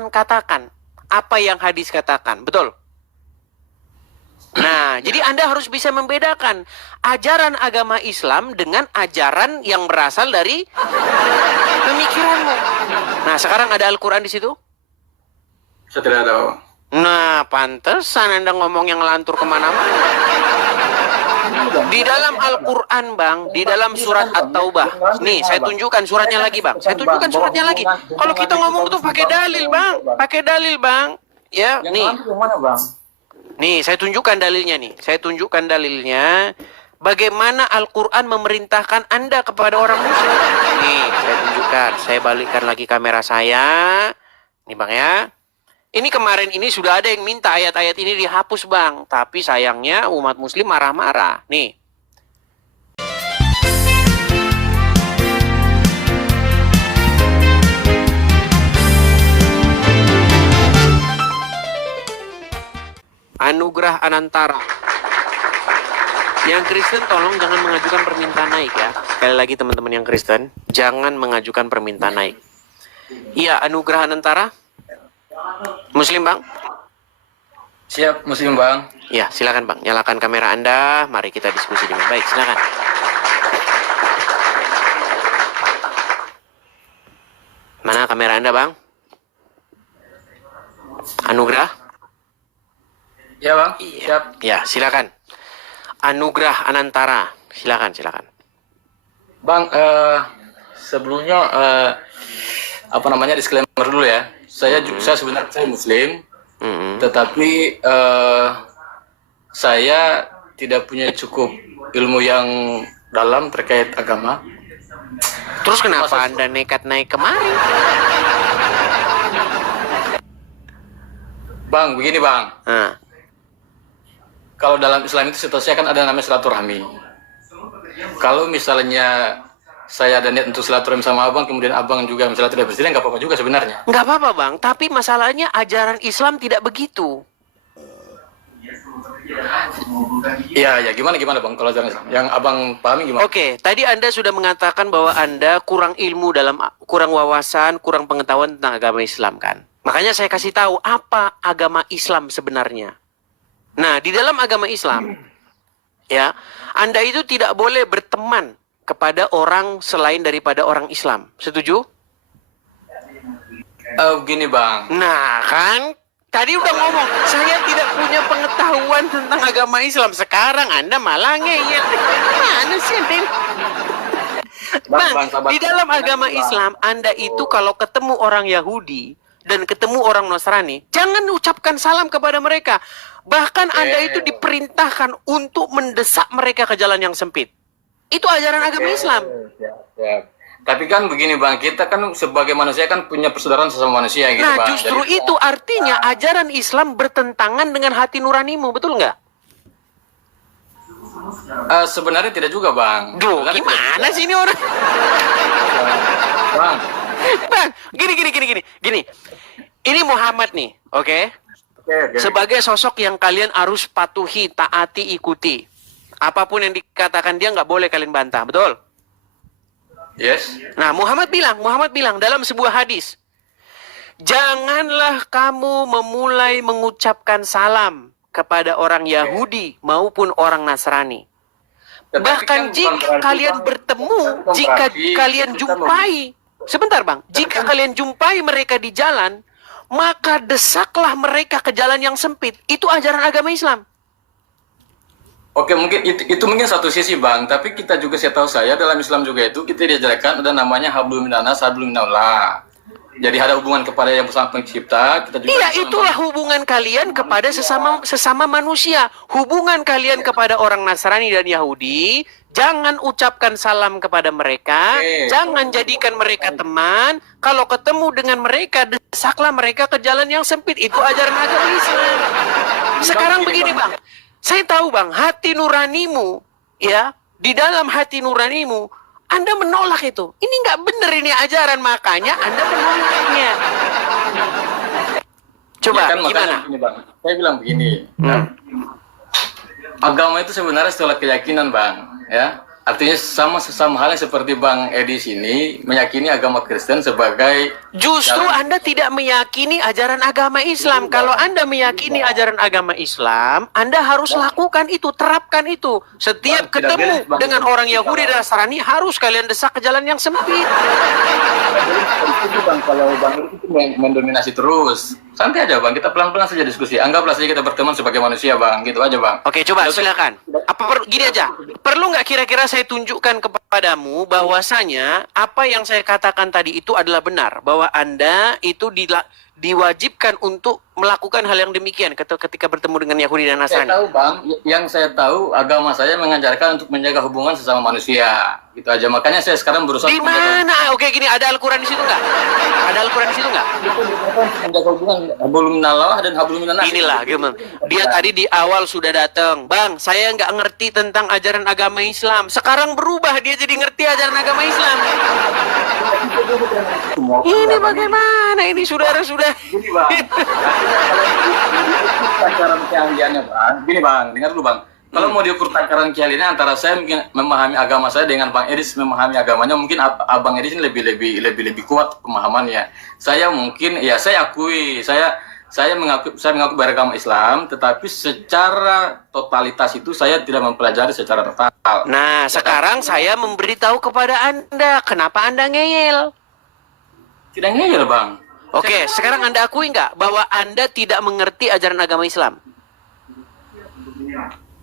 Al-Quran katakan, apa yang hadis katakan. Betul? Nah, jadi Anda harus bisa membedakan ajaran agama Islam dengan ajaran yang berasal dari pemikiranmu. Nah, sekarang ada Al-Quran di situ? Saya tidak tahu. Nah, pantesan Anda ngomong yang lantur kemana-mana. Di dalam Al-Quran, Bang, di dalam surat At-Taubah. Nih, saya tunjukkan suratnya lagi, Bang. Saya tunjukkan suratnya lagi. Kalau kita ngomong tuh pakai dalil, Bang. Pakai dalil, Bang. Ya, nih. Mana, Bang? Nih, saya tunjukkan dalilnya nih. Saya tunjukkan dalilnya. Bagaimana Al-Quran memerintahkan Anda kepada orang musyrik. Nih, saya tunjukkan. Saya balikkan lagi kamera saya. Nih, Bang ya. Ini kemarin ini sudah ada yang minta ayat-ayat ini dihapus, Bang. Tapi sayangnya umat muslim marah-marah. Nih. Anugerah Anantara. Yang Kristen tolong jangan mengajukan permintaan naik ya. Sekali lagi teman-teman yang Kristen, jangan mengajukan permintaan naik. Iya, Anugerah Anantara. Muslim, Bang? Siap, Muslim, Bang. Ya, silakan, Bang. Nyalakan kamera Anda. Mari kita diskusi dengan baik. Silakan. Mana kamera Anda, Bang? Anugerah? Ya, Bang. Iya. Siap. Ya, silakan. Anugerah Anantara. Silakan, silakan. Bang, sebelumnya apa namanya disclaimer dulu ya. Saya sebenarnya saya Muslim, tetapi saya tidak punya cukup ilmu yang dalam terkait agama. Terus kenapa Anda nekat naik kemari? Bang, begini Bang. Nah. Kalau dalam Islam itu setahu saya kan ada namanya silaturahmi. Kalau misalnya saya ada niat untuk silaturahmi sama abang, kemudian abang juga misalnya tidak bersedia, nggak apa-apa juga sebenarnya. Nggak apa-apa, Bang. Tapi masalahnya ajaran Islam tidak begitu. Iya, ya gimana Bang kalau ajaran Islam? Yang abang pahami gimana? Oke, tadi Anda sudah mengatakan bahwa Anda kurang ilmu kurang wawasan, kurang pengetahuan tentang agama Islam kan? Makanya saya kasih tahu apa agama Islam sebenarnya. Nah, di dalam agama Islam, ya, Anda itu tidak boleh berteman kepada orang selain daripada orang Islam. Setuju? Gini Bang. Nah, kan? Tadi udah ngomong, saya tidak punya pengetahuan tentang agama Islam. Sekarang Anda malah ngeyel. Mana sih, Din? Bang, di dalam agama Islam, Anda itu kalau ketemu orang Yahudi dan ketemu orang Nasrani, jangan ucapkan salam kepada mereka. Bahkan Anda itu diperintahkan untuk mendesak mereka ke jalan yang sempit. Itu ajaran agama Islam. Ya. Tapi kan begini Bang, kita kan sebagai manusia kan punya persaudaraan sesama manusia gitu Bang. Bang. Nah justru itu artinya ajaran Islam bertentangan dengan hati nuranimu, betul nggak? Sebenarnya tidak juga Bang. Duh, gimana sih ini orang? Bang. Bang, gini. Ini Muhammad nih, oke? Okay? Sebagai sosok yang kalian harus patuhi, taati, ikuti. Apapun yang dikatakan dia nggak boleh kalian bantah, betul? Yes. Nah, Muhammad bilang dalam sebuah hadis, janganlah kamu memulai mengucapkan salam kepada orang Yahudi maupun orang Nasrani. Bahkan jika kalian bertemu, jika kalian jumpai, sebentar Bang, jika kalian jumpai mereka di jalan, maka desaklah mereka ke jalan yang sempit. Itu ajaran agama Islam. Oke, mungkin itu mungkin satu sisi Bang, tapi kita juga saya tahu saya dalam Islam juga itu kita diajarkan ada namanya hablum minanas, hablum minallah. Jadi ada hubungan kepada yang bersama pencipta, kita juga. Iya, itulah hubungan kalian kepada sesama manusia. Hubungan kalian kepada orang Nasrani dan Yahudi, jangan ucapkan salam kepada mereka, jangan jadikan mereka teman. Kalau ketemu dengan mereka, desaklah mereka ke jalan yang sempit. Itu ajaran agama Islam. Sekarang begini Bang, saya tahu Bang, hati nuranimu, ya, di dalam hati nuranimu, Anda menolak itu. Ini nggak benar ini ajaran, makanya Anda menolaknya. Coba, ya kan, gimana? Begini, Bang. Saya bilang begini, agama itu sebenarnya setelah keyakinan Bang, ya. Artinya sama halnya seperti Bang Edi sini meyakini agama Kristen sebagai Justru Anda tidak meyakini ajaran agama Islam. Kalau Anda meyakini ajaran agama Islam, Anda harus lakukan itu, terapkan itu. Setiap Bang, tidak ketemu beres, Bang. dengan orang Yahudi dan Nasrani, harus kalian desak ke jalan yang sempit. itu Bang, kalau Bang itu mendominasi terus. Santai aja Bang, kita pelan-pelan saja diskusi. Anggaplah saja kita berteman sebagai manusia Bang, gitu aja Bang. Oke, coba silakan. Gini aja, perlu nggak kira-kira saya tunjukkan kepadamu bahwasanya apa yang saya katakan tadi itu adalah benar, bahwa Anda itu diwajibkan untuk melakukan hal yang demikian ketika bertemu dengan Yahudi dan Saya Nasrani. tahu Bang, yang saya tahu agama saya mengajarkan untuk menjaga hubungan sesama manusia. Gitu aja. Makanya saya sekarang berusaha Di mana? Oke, gini, ada Al-Quran di situ nggak? Ada Al-Quran di situ nggak? menjaga hubungan hablum minallah dan hablum minannas. Inilah, gimana? Dia tadi di awal sudah datang, Bang. Saya nggak ngerti tentang ajaran agama Islam. Sekarang berubah, dia jadi ngerti ajaran agama Islam. Ini bagaimana? Ini saudara-saudara. Gini Bang. Takaran keahliannya Bang. Gini Bang, dengar dulu Bang. Kalau mau diukur takaran keahliannya antara saya mungkin memahami agama saya dengan Bang Edis memahami agamanya, mungkin Abang Edis ini lebih kuat pemahamannya. Saya mungkin ya saya akui saya mengaku beragama Islam, tetapi secara totalitas itu saya tidak mempelajari secara total. Nah, sekarang saya memberitahu kepada Anda, kenapa Anda ngeyel? Tidak ngeyel Bang. Oke, sekarang Anda akui nggak bahwa Anda tidak mengerti ajaran agama Islam?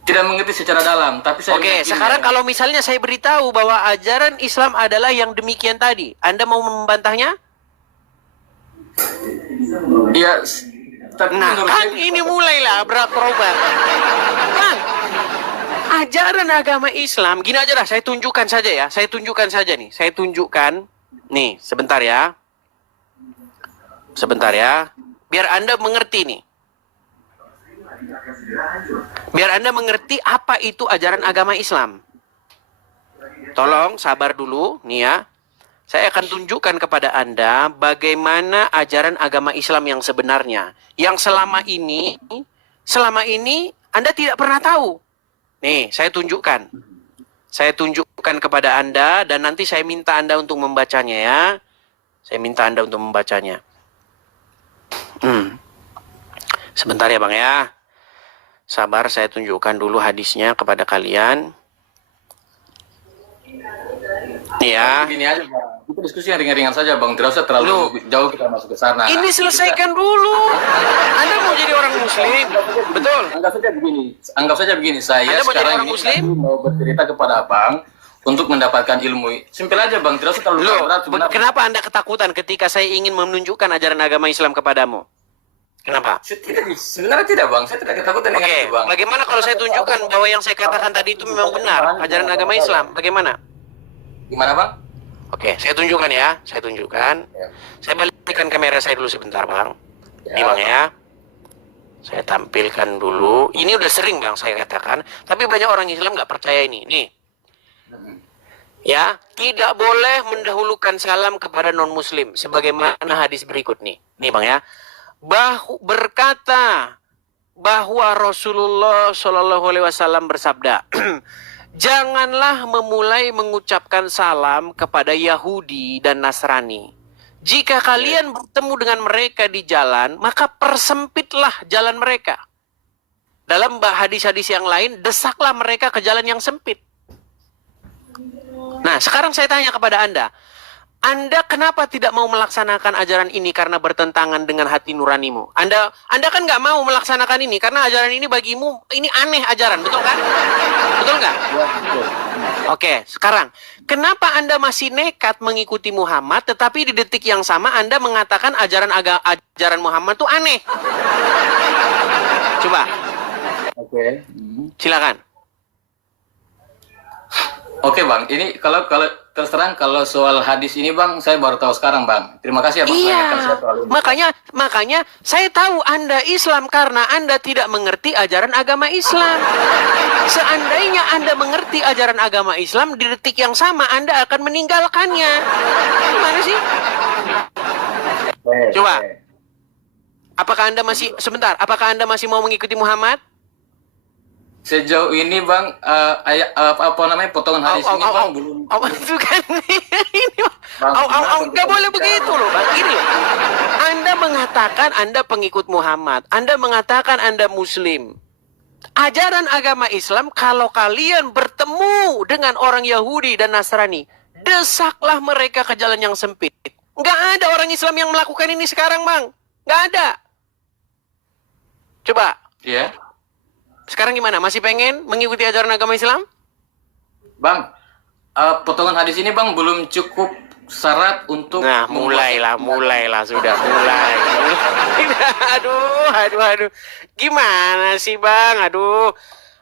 Tidak mengerti secara dalam, tapi saya Oke, meyakini. sekarang kalau misalnya saya beritahu bahwa ajaran Islam adalah yang demikian tadi, Anda mau membantahnya? Iya, tapi Nah, menurut kan saya- ini mulailah berobat. Kan, ajaran agama Islam, gini aja lah, saya tunjukkan saja ya. Saya tunjukkan saja nih. Saya tunjukkan. Nih, sebentar ya. Sebentar ya. Biar Anda mengerti nih. Biar Anda mengerti apa itu ajaran agama Islam. Tolong sabar dulu, nih ya. Saya akan tunjukkan kepada Anda bagaimana ajaran agama Islam yang sebenarnya. Yang selama ini Anda tidak pernah tahu. Nih, saya tunjukkan. Saya tunjukkan kepada Anda dan nanti saya minta Anda untuk membacanya ya. Saya minta Anda untuk membacanya. Sebentar ya Bang ya. Sabar, saya tunjukkan dulu hadisnya kepada kalian. Ya. Gini aja Bang, kita diskusi yang ringan-ringan saja Bang, tidak usah terlalu jauh kita masuk ke sana. Ini selesaikan dulu. Anda mau jadi orang Muslim, betul? Anggap saja begini, saya Anda mau jadi sekarang orang ini Muslim? mau bercerita kepada Abang untuk mendapatkan ilmu. Simpel aja Bang, tidak usah terlalu Loh, berat. Sebenarnya. kenapa Anda ketakutan ketika saya ingin menunjukkan ajaran agama Islam kepadamu? Kenapa? Sebenarnya tidak Bang, saya tidak ketakutan dengan Oke, itu Bang. bagaimana kalau saya tunjukkan bahwa yang saya katakan tadi itu memang benar, ajaran agama Islam? Bagaimana? Gimana Bang? Oke, saya tunjukkan ya. Saya tunjukkan. Ya. Saya balikkan kamera saya dulu sebentar, Bang. Ini Ya. Bang ya. Saya tampilkan dulu. Ini udah sering Bang saya katakan, tapi banyak orang Islam nggak percaya ini. Nih. Ya, tidak boleh mendahulukan salam kepada non-muslim sebagaimana hadis berikut nih. Nih Bang ya. Berkata bahwa Rasulullah Shallallahu alaihi wasallam bersabda, janganlah memulai mengucapkan salam kepada Yahudi dan Nasrani. Jika kalian bertemu dengan mereka di jalan, maka persempitlah jalan mereka. Dalam hadis-hadis yang lain, desaklah mereka ke jalan yang sempit. Nah, sekarang saya tanya kepada Anda kenapa tidak mau melaksanakan ajaran ini karena bertentangan dengan hati nuranimu? Anda kan nggak mau melaksanakan ini karena ajaran ini bagimu ini aneh ajaran, betul kan? Betul nggak? Ya, betul. Oke, sekarang kenapa Anda masih nekat mengikuti Muhammad, tetapi di detik yang sama Anda mengatakan ajaran Muhammad itu aneh? Coba, Oke. silakan. Oke Bang, ini kalau terus terang kalau soal hadis ini Bang, saya baru tahu sekarang Bang. Terima kasih ya Bang. Iya, mengingatkan saya soal ini. makanya saya tahu Anda Islam karena Anda tidak mengerti ajaran agama Islam. Seandainya Anda mengerti ajaran agama Islam, di detik yang sama Anda akan meninggalkannya. Gimana sih? Oke, Coba. oke. Apakah Anda masih mau mengikuti Muhammad? Sejauh ini bang, apa namanya potongan hadis ini bang belum. Itu kan ini. Bang, Nggak boleh begitu loh bang. Ini loh. Anda mengatakan Anda pengikut Muhammad. Anda mengatakan Anda Muslim. Ajaran agama Islam, kalau kalian bertemu dengan orang Yahudi dan Nasrani, desaklah mereka ke jalan yang sempit. Nggak ada orang Islam yang melakukan ini sekarang bang. Nggak ada. Coba. Iya. Sekarang gimana? Masih pengen mengikuti ajaran agama Islam? Bang, potongan hadis ini bang belum cukup syarat untuk. Nah, mulailah sudah mulai. Aduh. Gimana sih bang? Aduh.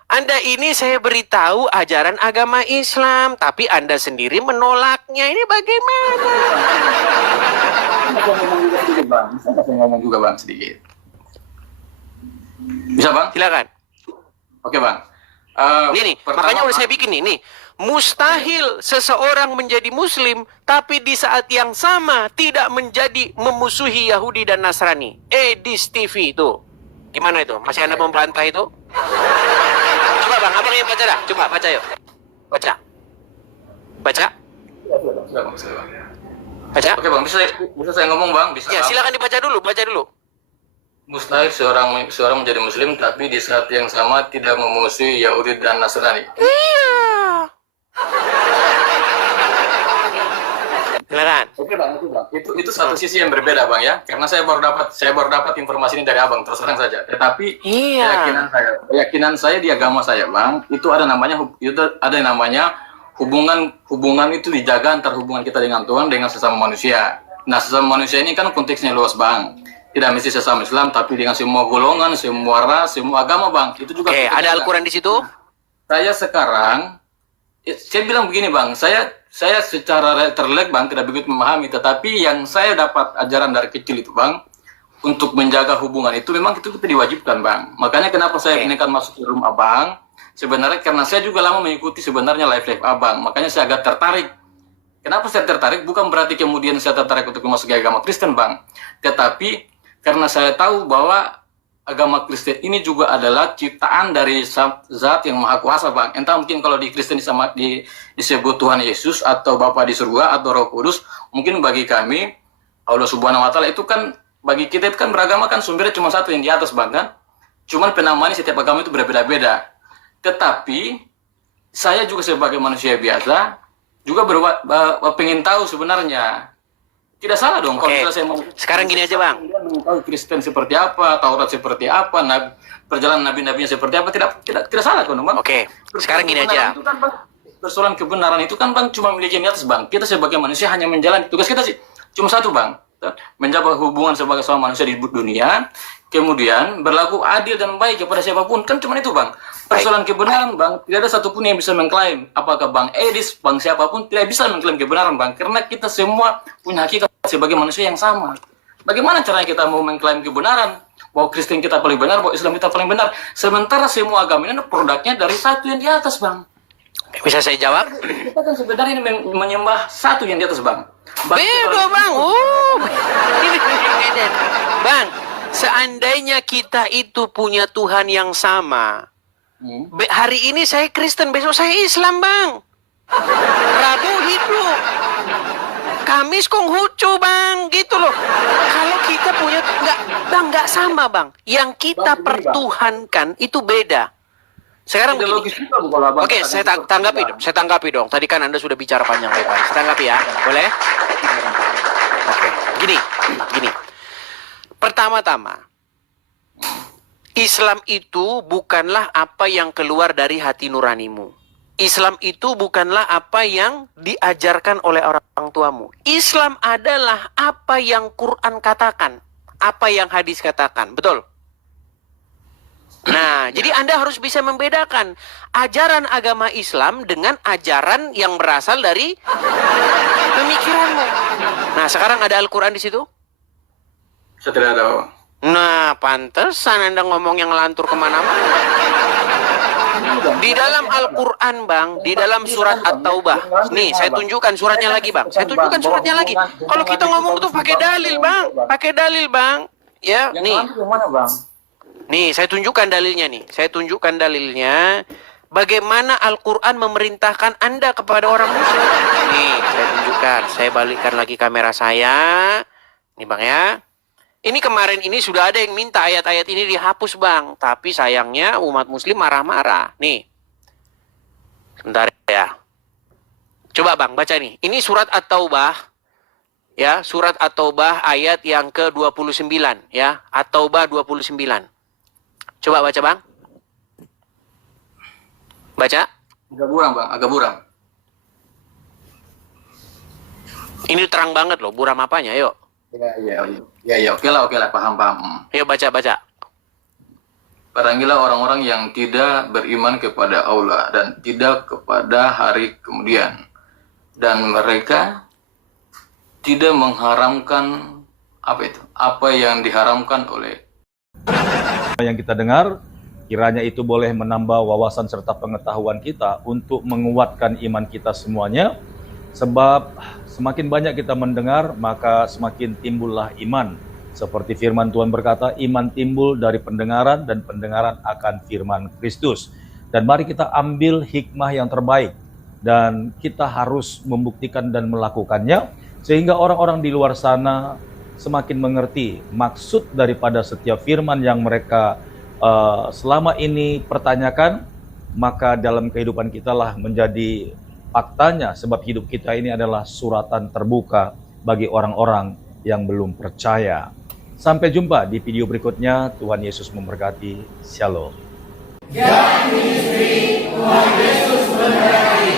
Anda ini saya beritahu ajaran agama Islam, tapi Anda sendiri menolaknya. Ini bagaimana? Saya ngomong juga bang sedikit. Bisa bang? Silakan. Oke bang. Nih, makanya udah saya bikin nih. Mustahil seseorang menjadi Muslim, tapi di saat yang sama tidak menjadi memusuhi Yahudi dan Nasrani. Edis TV itu. Gimana itu? Masih Anda membantah itu? Coba bang, abang yang baca dah. Coba baca yuk. Baca. Baca. Baca. Oke bang, bisa saya ngomong bang? Bisa. Ya, silakan dibaca dulu. Baca dulu. Mustahil seorang menjadi Muslim, tapi di saat yang sama tidak memusuhi Yahudi dan Nasrani. Iya. Silakan. Oke bang, itu satu sisi yang berbeda bang ya, karena saya baru dapat informasi ini dari abang terus terang saja. Tetapi keyakinan saya di agama saya bang, itu ada namanya hubungan itu dijaga antar hubungan kita dengan Tuhan dengan sesama manusia. Nah sesama manusia ini kan konteksnya luas bang. Tidak mesti sesama Islam, tapi dengan semua golongan, semua ras, semua agama bang. Itu juga. Oke, ada Al-Quran di situ? Saya bilang begini bang, saya secara terlek bang tidak begitu memahami, tetapi yang saya dapat ajaran dari kecil itu bang, untuk menjaga hubungan itu memang itu kita diwajibkan bang. Makanya kenapa saya ini kan masuk ke room abang, sebenarnya karena saya juga lama mengikuti sebenarnya live abang, makanya saya agak tertarik. Kenapa saya tertarik? Bukan berarti kemudian saya tertarik untuk masuk ke agama Kristen bang, tetapi karena saya tahu bahwa agama Kristen ini juga adalah ciptaan dari Zat yang Maha Kuasa bang. Entah mungkin kalau di Kristen disebut Tuhan Yesus atau Bapa di surga atau Roh Kudus, mungkin bagi kami Allah Subhanahu Wa Taala itu kan bagi kita itu kan beragama kan sumbernya cuma satu yang di atas bang kan. Cuman penamaannya setiap agama itu berbeda-beda. Tetapi saya juga sebagai manusia biasa juga pengen tahu sebenarnya. Tidak salah dong kalau saya mau. Sekarang gini aja bang. Mengetahui Kristen seperti apa, Taurat seperti apa, perjalanan nabi-nabinya seperti apa, tidak salah kan bang. Oke. Sekarang gini aja. Itu kan, bang, persoalan kebenaran itu kan bang cuma milik yang di atas bang. Kita sebagai manusia hanya menjalani tugas kita sih cuma satu bang, menjaga hubungan sebagai sama manusia di dunia, kemudian berlaku adil dan baik kepada siapapun, kan cuma itu bang. Persoalan kebenaran bang, tidak ada satupun yang bisa mengklaim, apakah bang Edis, bang siapapun tidak bisa mengklaim kebenaran bang, karena kita semua punya hakikat sebagai manusia yang sama. Bagaimana caranya kita mau mengklaim kebenaran, bahwa Kristen kita paling benar, bahwa Islam kita paling benar, sementara semua agama ini produknya dari satu yang di atas bang. Bisa saya jawab? Kita kan sebenarnya ini menyembah satu yang di atas bang. Beda bang. Bang, seandainya kita itu punya Tuhan yang sama, hari ini saya Kristen, besok saya Islam bang. Rabu hidup, Kamis Konghucu bang, gitu loh. Kalau kita punya nggak sama bang. Yang kita pertuhankan itu beda. Sekarang begini. Oke, saya tanggapi dong. Tadi kan Anda sudah bicara panjang lebar. Saya tanggapi ya, boleh? Oke, gini. Pertama-tama, Islam itu bukanlah apa yang keluar dari hati nuranimu. Islam itu bukanlah apa yang diajarkan oleh orang tuamu. Islam adalah apa yang Quran katakan, apa yang hadis katakan. Betul? Nah, jadi Anda harus bisa membedakan ajaran agama Islam dengan ajaran yang berasal dari pemikiranmu. Nah, sekarang ada Al-Quran di situ? Saya tidak ada. Nah, pantesan Anda ngomong yang lantur kemana-mana. Di dalam Al-Quran, Bang, di dalam surat At-Taubah. Nih, saya tunjukkan suratnya lagi, Bang. Kalau kita ngomong tuh pakai dalil, Bang. Ya, nih. Nih, saya tunjukkan dalilnya nih. Saya tunjukkan dalilnya. Bagaimana Al-Quran memerintahkan Anda kepada orang musyrik. Nih, saya tunjukkan. Saya balikkan lagi kamera saya. Nih Bang ya. Ini kemarin ini sudah ada yang minta ayat-ayat ini dihapus Bang. Tapi sayangnya umat muslim marah-marah. Nih. Sebentar ya. Coba Bang, baca nih. Ini surat At-Taubah. Ya, surat At-Taubah ayat yang ke-29. Ya, At-Taubah 29. Coba baca Bang. Baca. Agak buram Bang, agak buram. Ini terang banget loh, buram apanya, yuk. Ya, oke lah, paham. Yuk baca. Perangilah orang-orang yang tidak beriman kepada Allah dan tidak kepada hari kemudian. Dan mereka tidak mengharamkan apa yang diharamkan oleh yang kita dengar, kiranya itu boleh menambah wawasan serta pengetahuan kita untuk menguatkan iman kita semuanya. Sebab semakin banyak kita mendengar, maka semakin timbullah iman. Seperti firman Tuhan berkata, iman timbul dari pendengaran dan pendengaran akan firman Kristus. Dan mari kita ambil hikmah yang terbaik. Dan kita harus membuktikan dan melakukannya. Sehingga orang-orang di luar sana semakin mengerti maksud daripada setiap firman yang mereka selama ini pertanyakan. Maka dalam kehidupan kita lah menjadi faktanya, sebab hidup kita ini adalah suratan terbuka bagi orang-orang yang belum percaya. Sampai jumpa di video berikutnya. Tuhan Yesus memberkati. Shalom. Tuhan Yesus memberkati.